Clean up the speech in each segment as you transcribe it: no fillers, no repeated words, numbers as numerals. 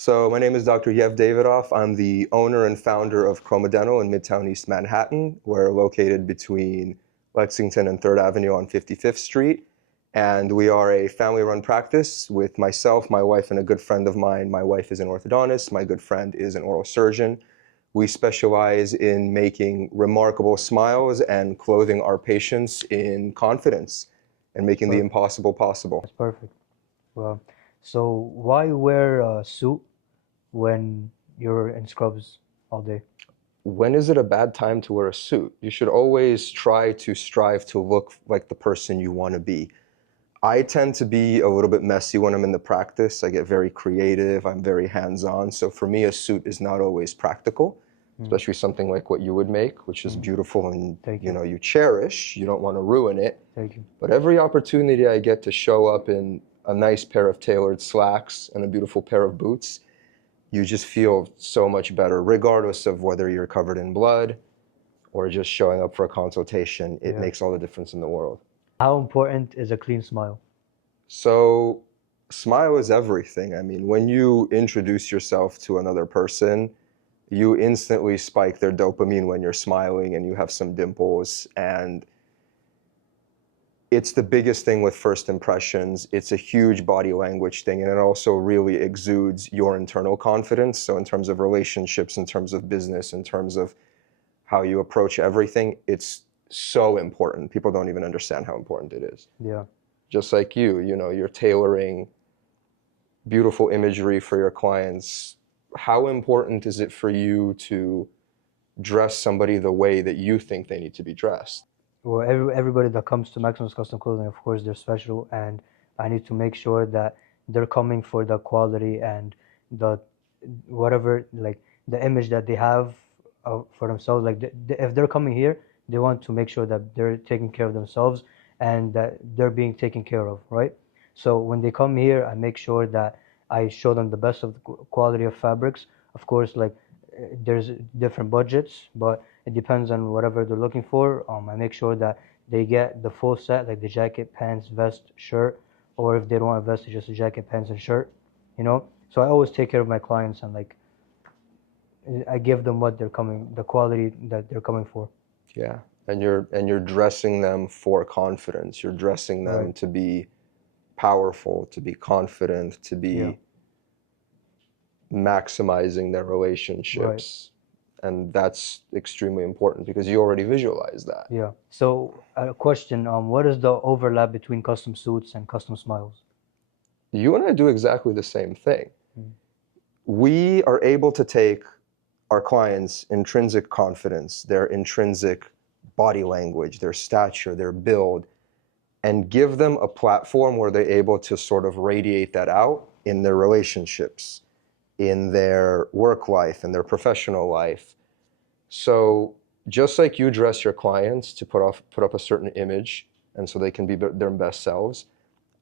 So my name is Dr. Yev Davydov. I'm the owner and founder of Chroma Dental in Midtown East Manhattan. We're located between Lexington and 3rd Avenue on 55th Street. And we are a family-run practice with myself, my wife, and a good friend of mine. My wife is an orthodontist. My good friend is an oral surgeon. We specialize in making remarkable smiles and clothing our patients in confidence and making the impossible possible. That's perfect. Well, so why wear a suit when you're in scrubs all day? When is it a bad time to wear a suit? You should always try to strive to look like the person you want to be. I tend to be a little bit messy when I'm in the practice. I get very creative. I'm very hands-on. So for me, a suit is not always practical, especially something like what you would make, which is beautiful and you cherish. You don't want to ruin it. Thank you. But every opportunity I get to show up in a nice pair of tailored slacks and a beautiful pair of boots, you just feel so much better, regardless of whether you're covered in blood or just showing up for a consultation. It makes all the difference in the world. How important is a clean smile? So, smile is everything. I mean, when you introduce yourself to another person, you instantly spike their dopamine when you're smiling and you have some dimples. And it's the biggest thing with first impressions. It's a huge body language thing, and it also really exudes your internal confidence. So in terms of relationships, in terms of business, in terms of how you approach everything, it's so important. People don't even understand how important it is. Yeah. Just like you're tailoring beautiful imagery for your clients. How important is it for you to dress somebody the way that you think they need to be dressed? Well, everybody that comes to Maximus Custom Clothing, of course, they're special, and I need to make sure that they're coming for the quality and the whatever, like the image that they have for themselves. Like if they're coming here, they want to make sure that they're taking care of themselves and that they're being taken care of, right? So when they come here, I make sure that I show them the best of the quality of fabrics. Of course, like there's different budgets, but it depends on whatever they're looking for. I make sure that they get the full set, like the jacket, pants, vest, shirt, or if they don't want a vest, it's just a jacket, pants, and shirt, So I always take care of my clients and like I give them what they're coming, the quality that they're coming for. Yeah, and you're dressing them for confidence. You're dressing them to be powerful, to be confident, to be maximizing their relationships. And that's extremely important because you already visualize that. Yeah. So a question, what is the overlap between custom suits and custom smiles? You and I do exactly the same thing. We are able to take our clients' intrinsic confidence, their intrinsic body language, their stature, their build, and give them a platform where they're able to sort of radiate that out in their relationships, in their work life, in their professional life. So just like you dress your clients to put up a certain image and so they can be their best selves,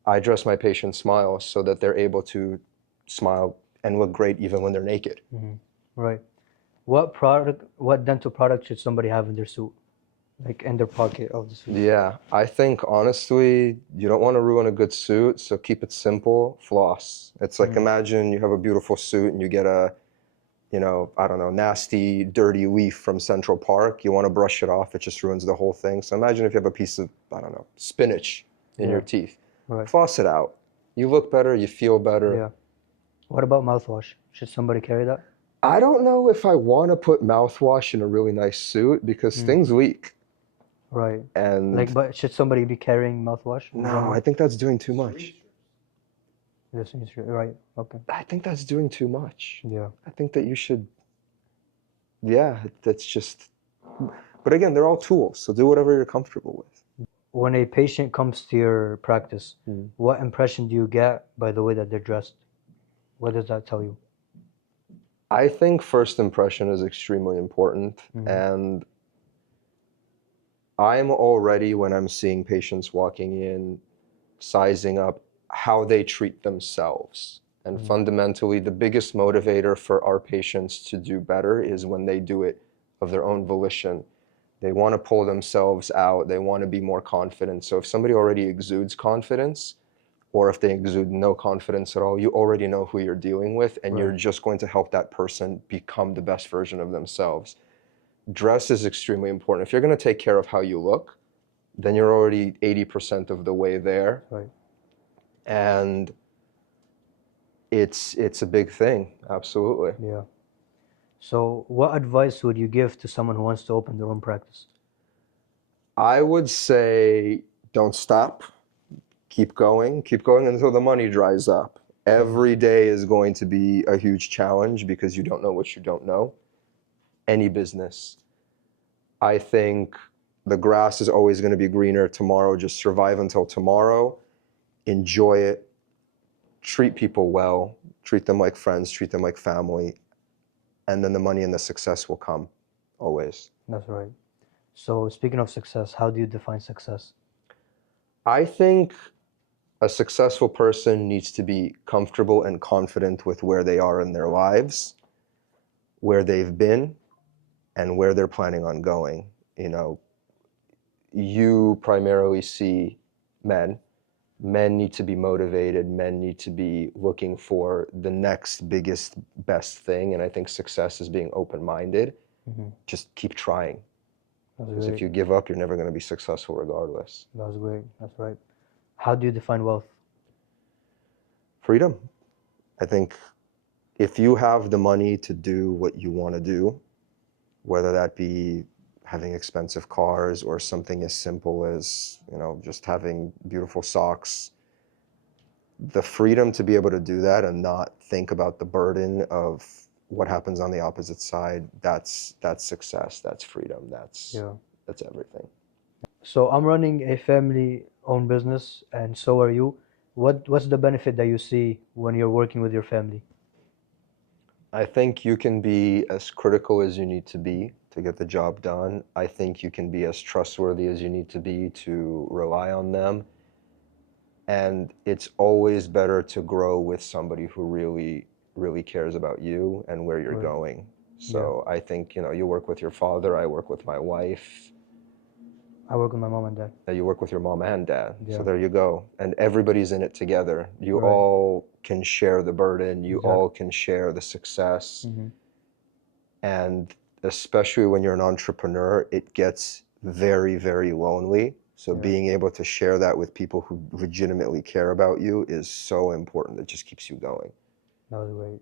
I dress my patients' smiles so that they're able to smile and look great even when they're naked. Right. What dental product should somebody have in their suit? Like in their pocket of the suit? Yeah, I think honestly, you don't want to ruin a good suit, so keep it simple, floss. It's like imagine you have a beautiful suit and you get a, I don't know, nasty, dirty leaf from Central Park. You want to brush it off, it just ruins the whole thing. So imagine if you have a piece of, I don't know, spinach in your teeth. Floss it out. You look better, you feel better. Yeah. What about mouthwash? Should somebody carry that? I don't know if I want to put mouthwash in a really nice suit because things leak. Right. And but should somebody be carrying mouthwash? No, I think that's doing too much. Yes, right. Okay. I think that's doing too much. Yeah. I think that you should, that's just, but again, they're all tools, so do whatever you're comfortable with. When a patient comes to your practice, what impression do you get by the way that they're dressed? What does that tell you? I think first impression is extremely important, and I'm already, when I'm seeing patients walking in, sizing up how they treat themselves. And fundamentally, the biggest motivator for our patients to do better is when they do it of their own volition. They want to pull themselves out. They want to be more confident. So if somebody already exudes confidence, or if they exude no confidence at all, you already know who you're dealing with, and you're Right. just going to help that person become the best version of themselves. Dress is extremely important. If you're going to take care of how you look, then you're already 80% of the way there. Right. And it's a big thing, absolutely. Yeah. So, what advice would you give to someone who wants to open their own practice? I would say don't stop. Keep going until the money dries up. Every day is going to be a huge challenge because you don't know what you don't know. Any business. I think the grass is always going to be greener tomorrow. Just survive until tomorrow. Enjoy it. Treat people well. Treat them like friends. Treat them like family. And then the money and the success will come, always. That's right. So, speaking of success, how do you define success? I think a successful person needs to be comfortable and confident with where they are in their lives, where they've been, and where they're planning on going. You know, you primarily see men. Men need to be motivated. Men need to be looking for the next biggest, best thing. And I think success is being open-minded. Mm-hmm. Just keep trying. That's Because if great. you give up, you're never going to be successful regardless. That's great. That's right. How do you define wealth? Freedom. I think if you have the money to do what you want to do, whether that be having expensive cars or something as simple as, you know, just having beautiful socks, the freedom to be able to do that and not think about the burden of what happens on the opposite side, that's success, that's freedom, that's everything. So I'm running a family-owned business, and so are you. What's the benefit that you see when you're working with your family? I think you can be as critical as you need to be to get the job done. I think you can be as trustworthy as you need to be to rely on them. And it's always better to grow with somebody who really, really cares about you and where you're Right. going. So I think, you know, you work with your father, I work with my wife, I work with my mom and dad. you work with your mom and dad. Yeah. So there you go. And everybody's in it together. You Right. all can share the burden, you Exactly. all can share the success. Mm-hmm. And especially when you're an entrepreneur, it gets very, very lonely. So Yeah. being able to share that with people who legitimately care about you is so important. It just keeps you going. That was great.